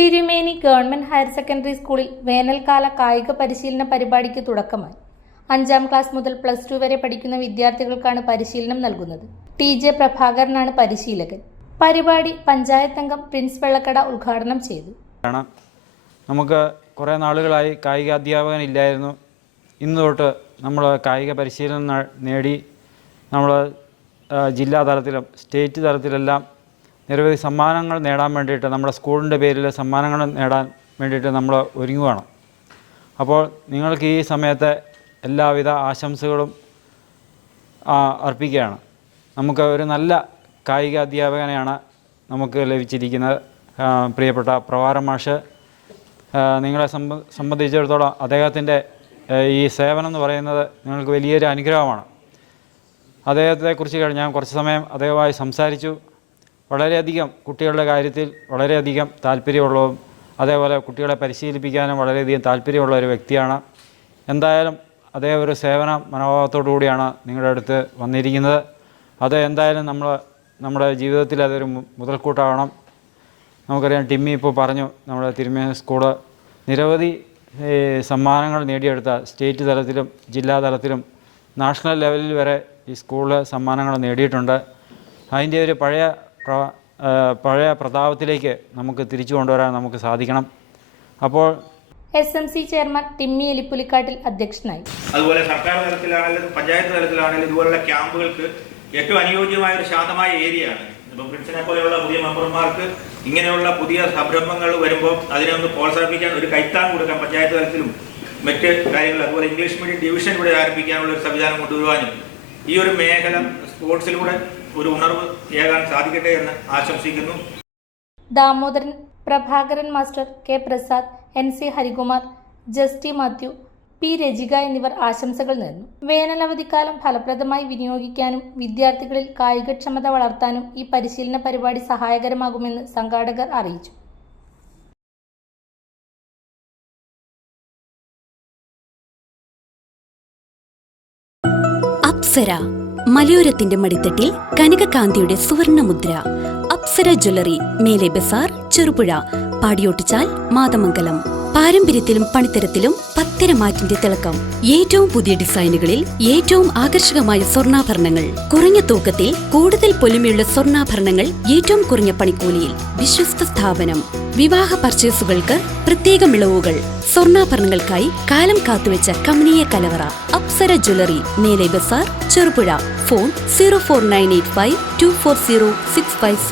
തിരുമേനി government higher secondary സ്കൂളിൽ വേനൽക്കാല കായിക പരിശീലന പരിപാടിക്ക് തുടക്കമായി. 5ാം ക്ലാസ് മുതൽ +2 വരെ പഠിക്കുന്ന വിദ്യാർത്ഥികൾക്കാണ് പരിശീലനം നൽകുന്നത്. TJ പ്രഭാകരനാണ് പരിശീലകൻ. പരിപാടി പഞ്ചായത്ത് അംഗം പ്രിൻസ് വെള്ളക്കട ഉദ്ഘാടനം ചെയ്തു. നമുക്ക് കുറേ നാളുകളായി കായിക അധ്യാപകനില്ലായിരുന്നു. ഇന്ന് തൊട്ട് നമ്മൾ കായിക പരിശീലനം നേടി നമ്മൾ ജില്ലാ തലത്തിലും സ്റ്റേറ്റ് തലത്തിലെല്ലാം നിരവധി സമ്മാനങ്ങൾ നേടാൻ വേണ്ടിയിട്ട് നമ്മുടെ സ്കൂളിൻ്റെ പേരിൽ സമ്മാനങ്ങൾ നേടാൻ വേണ്ടിയിട്ട് നമ്മൾ ഒരുങ്ങുകയാണ്. അപ്പോൾ നിങ്ങൾക്ക് ഈ സമയത്തെ എല്ലാവിധ ആശംസകളും അർപ്പിക്കുകയാണ്. നമുക്ക് ഒരു നല്ല കായിക അധ്യാപകനെയാണ് നമുക്ക് ലഭിച്ചിരിക്കുന്നത്. പ്രിയപ്പെട്ട പ്രഭാകരൻ മാഷ്, നിങ്ങളെ സംബന്ധിച്ചിടത്തോളം അദ്ദേഹത്തിൻ്റെ ഈ സേവനം എന്ന് പറയുന്നത് നിങ്ങൾക്ക് വലിയൊരു അനുഗ്രഹമാണ്. അദ്ദേഹത്തെക്കുറിച്ച് ഞാൻ കുറച്ച് സമയം അദ്ദേഹവുമായി സംസാരിച്ചു. വളരെയധികം കുട്ടികളുടെ കാര്യത്തിൽ വളരെയധികം താല്പര്യമുള്ളതും അതേപോലെ കുട്ടികളെ പരിശീലിപ്പിക്കാനും വളരെയധികം താല്പര്യമുള്ള ഒരു വ്യക്തിയാണ്. എന്തായാലും അദ്ദേഹം ഒരു സേവന മനോഭാവത്തോടു കൂടിയാണ് നിങ്ങളുടെ അടുത്ത് വന്നിരിക്കുന്നത്. അത് എന്തായാലും നമ്മുടെ ജീവിതത്തിൽ അതൊരു മുതൽക്കൂട്ടാവണം. നമുക്കറിയാം, ടിമ്മി ഇപ്പോൾ പറഞ്ഞു, നമ്മുടെ തിരുമേനി സ്കൂള് നിരവധി സമ്മാനങ്ങൾ നേടിയെടുത്ത സ്റ്റേറ്റ് തലത്തിലും ജില്ലാ തലത്തിലും നാഷണൽ ലെവലിൽ വരെ ഈ സ്കൂളിൽ സമ്മാനങ്ങൾ നേടിയിട്ടുണ്ട്. അതിൻ്റെ ഒരു പഴയ പ്രതാപത്തിലേക്ക് നമുക്ക് തിരിച്ചു കൊണ്ടുവരാൻ നമുക്ക് സാധിക്കണം. അപ്പോൾ SMC ചെയർമാൻ ടിമ്മി എലിപ്പുലിക്കാട്ടിൽ അധ്യക്ഷനായി. അതുപോലെ സർക്കാർ തലത്തിലാണെങ്കിലും പഞ്ചായത്ത് തലത്തിലാണെങ്കിലും ഇതുപോലുള്ള ക്യാമ്പുകൾക്ക് ഏറ്റവും അനുയോജ്യമായ ഒരു ശാന്തമായ ഏരിയയാണ്. ഇപ്പം പ്രിൻസിനെ പോലെയുള്ള പുതിയ മെമ്പർമാർക്ക് ഇങ്ങനെയുള്ള പുതിയ സംരംഭങ്ങൾ വരുമ്പോൾ അതിനെ ഒന്ന് പ്രോത്സാഹിപ്പിക്കാൻ, ഒരു കൈത്താൻ കൊടുക്കാൻ പഞ്ചായത്ത് തലത്തിലും മറ്റ് കാര്യങ്ങൾ, അതുപോലെ ഇംഗ്ലീഷ് മീഡിയം ഡിവിഷൻ ഇവിടെ ആരംഭിക്കാനുള്ള ഒരു സംവിധാനം കൊണ്ടുവരുവാനും ഈ ഒരു മേഖല സ്പോർട്സിലൂടെ ഒരു ഉണർവ് ഏകാൻ സാധിക്കട്ടെ എന്ന് ആശംസിക്കുന്നു. Damodaran, Prabhakaran master, K Prasad, NC Harikumar, Justy Mathew, P രജിക എന്നിവർ ആശംസകൾ നേർന്നു. വേനലവധിക്കാലം ഫലപ്രദമായി വിനിയോഗിക്കാനും വിദ്യാർത്ഥികളിൽ കായികക്ഷമത വളർത്താനും ഈ പരിശീലന പരിപാടി സഹായകരമാകുമെന്ന് സംഘാടകർ അറിയിച്ചു. അപ്സര മലയോരത്തിന്റെ മടിത്തട്ടിൽ കനകകാന്തിയുടെ സുവർണമുദ്ര. അപ്സര ജ്വല്ലറി, മേലെ ബസാർ, ചെറുപുഴ, പാടിയോട്ടിച്ചാൽ, മാതമംഗലം. പാരമ്പര്യത്തിലും പണിത്തരത്തിലും പത്തരമാറ്റിന്റെ തിളക്കം. ഏറ്റവും പുതിയ ഡിസൈനുകളിൽ ഏറ്റവും ആകർഷകമായ സ്വർണ്ണാഭരണങ്ങൾ. കുറഞ്ഞ തൂക്കത്തിൽ കൂടുതൽ പൊലിമയുള്ള സ്വർണ്ണാഭരണങ്ങൾ ഏറ്റവും കുറഞ്ഞ പണിക്കൂലിയിൽ. വിശ്വസ്ത സ്ഥാപനം. വിവാഹ പർച്ചേസുകൾക്ക് പ്രത്യേക ഇളവുകൾ. സ്വർണ്ണാഭരണങ്ങൾക്കായി കാലം കാത്തുവെച്ച കമനീയ കലവറ. അപ്സര ജ്വല്ലറി, മേലെ ബസാർ, ചെറുപുഴ. ഫോൺ 04985 240 656.